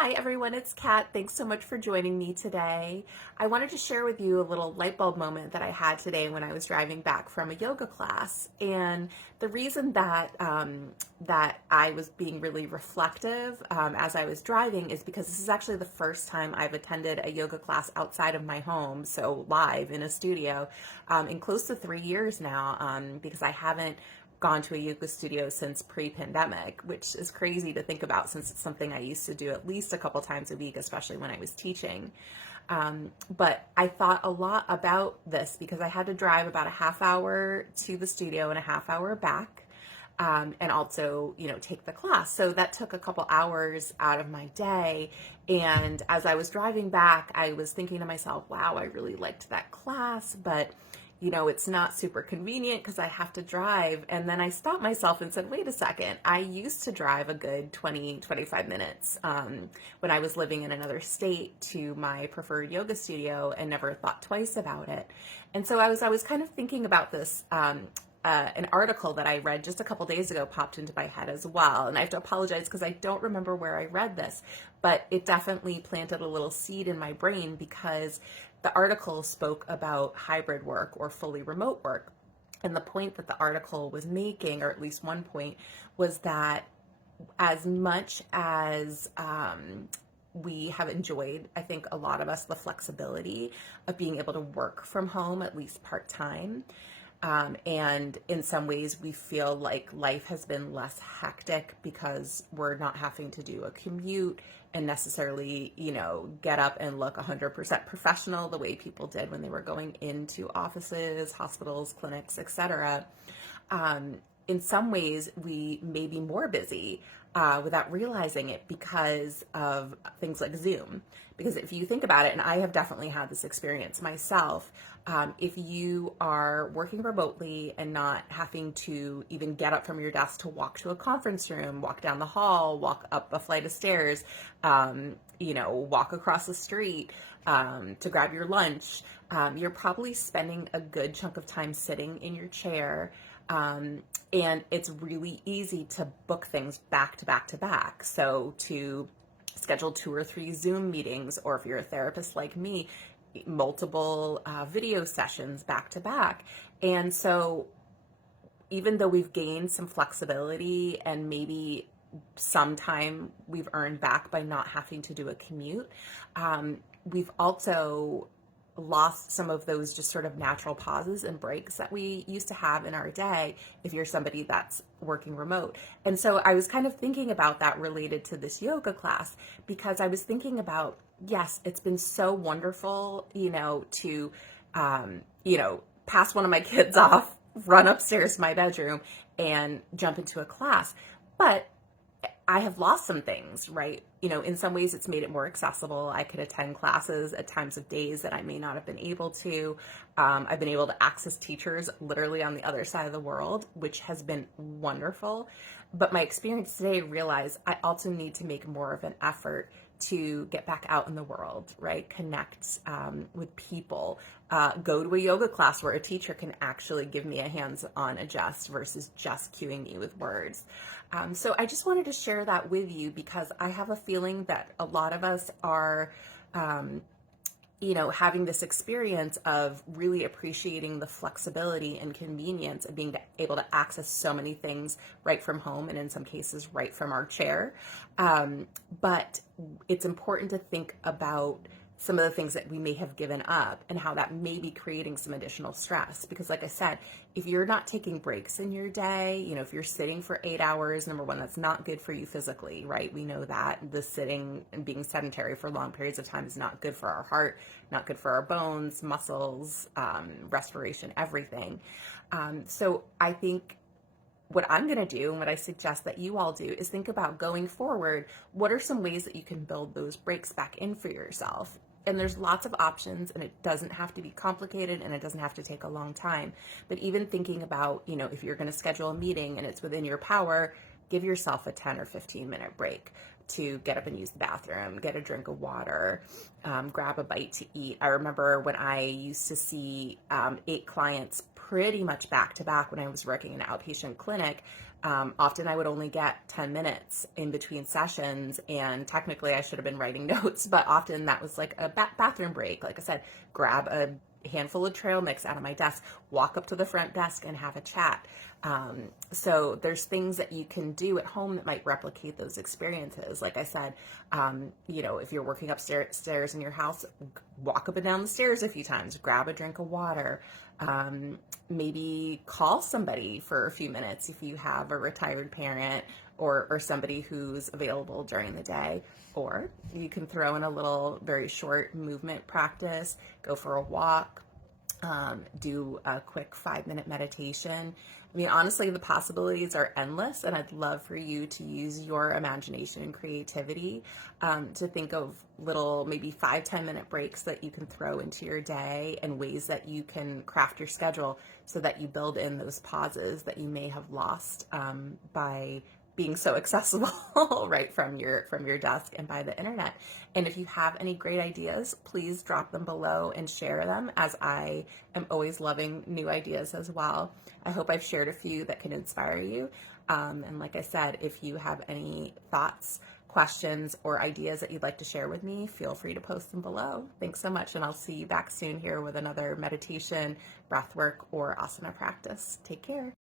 Hi everyone, it's Kat. Thanks so much for joining me today. I wanted to share with you a little light bulb moment that I had today when I was driving back from a yoga class. And the reason that I was being really reflective as I was driving is because this is actually the first time I've attended a yoga class outside of my home, so live in a studio, in close to 3 years now, because I haven't gone to a yoga studio since pre-pandemic, which is crazy to think about since it's something I used to do at least a couple times a week, especially when I was teaching. But I thought a lot about this because I had to drive about a half hour to the studio and a half hour back. And also, take the class. So that took a couple hours out of my day. And as I was driving back, I was thinking to myself, wow, I really liked that class, but it's not super convenient because I have to drive. And then I stopped myself and said, wait a second, I used to drive a good 20, 25 minutes when I was living in another state to my preferred yoga studio and never thought twice about it. And so I was kind of thinking about this. An article that I read just a couple days ago popped into my head as well. And I have to apologize because I don't remember where I read this, but it definitely planted a little seed in my brain because the article spoke about hybrid work or fully remote work. And the point that the article was making, or at least one point, was that as much as we have enjoyed, I think a lot of us, the flexibility of being able to work from home, at least part time. And in some ways, we feel like life has been less hectic because we're not having to do a commute and necessarily, get up and look 100% professional the way people did when they were going into offices, hospitals, clinics, etc. In some ways, we may be more busy without realizing it because of things like Zoom. Because if you think about it, and I have definitely had this experience myself, if you are working remotely and not having to even get up from your desk to walk to a conference room, walk down the hall, walk up a flight of stairs, walk across the street to grab your lunch, you're probably spending a good chunk of time sitting in your chair. And it's really easy to book things back to back to back. So to schedule 2 or 3 Zoom meetings, or if you're a therapist like me, multiple video sessions back to back. And so even though we've gained some flexibility and maybe some time we've earned back by not having to do a commute, we've also lost some of those just sort of natural pauses and breaks that we used to have in our day if you're somebody that's working remote. And so I was kind of thinking about that related to this yoga class because I was thinking about, yes, it's been so wonderful, to, pass one of my kids off, run upstairs to my bedroom and jump into a class. But I have lost some things, right? In some ways it's made it more accessible. I could attend classes at times of days that I may not have been able to. I've been able to access teachers literally on the other side of the world, which has been wonderful. But my experience today realized I also need to make more of an effort to get back out in the world, right? Connect with people, go to a yoga class where a teacher can actually give me a hands-on adjust versus just cueing me with words. So I just wanted to share that with you because I have a feeling that a lot of us are, having this experience of really appreciating the flexibility and convenience of being able to access so many things right from home and in some cases right from our chair. But it's important to think about some of the things that we may have given up and how that may be creating some additional stress. Because like I said, if you're not taking breaks in your day, if you're sitting for 8 hours, number one, that's not good for you physically, right? We know that the sitting and being sedentary for long periods of time is not good for our heart, not good for our bones, muscles, respiration, everything. So I think what I'm going to do and what I suggest that you all do is think about going forward. What are some ways that you can build those breaks back in for yourself? And there's lots of options and it doesn't have to be complicated and it doesn't have to take a long time. But even thinking about, if you're going to schedule a meeting and it's within your power, give yourself a 10 or 15 minute break to get up and use the bathroom, get a drink of water, grab a bite to eat. I remember when I used to see 8 clients pretty much back to back when I was working in an outpatient clinic. Often I would only get 10 minutes in between sessions, and technically I should have been writing notes, but often that was like a bathroom break. Like I said, grab a handful of trail mix out of my desk, walk up to the front desk and have a chat. So there's things that you can do at home that might replicate those experiences. Like I said, if you're working upstairs in your house, walk up and down the stairs a few times, grab a drink of water, maybe call somebody for a few minutes if you have a retired parent or somebody who's available during the day. Or you can throw in a little very short movement practice, go for a walk, do a quick 5-minute meditation. I mean, honestly, the possibilities are endless, and I'd love for you to use your imagination and creativity to think of little, maybe 5-10 minute breaks that you can throw into your day, and ways that you can craft your schedule so that you build in those pauses that you may have lost by being so accessible right from your desk and by the internet. And if you have any great ideas, please drop them below and share them, as I am always loving new ideas as well. I hope I've shared a few that can inspire you. And like I said, if you have any thoughts, questions, or ideas that you'd like to share with me, feel free to post them below. Thanks so much, and I'll see you back soon here with another meditation, breathwork, or asana practice. Take care.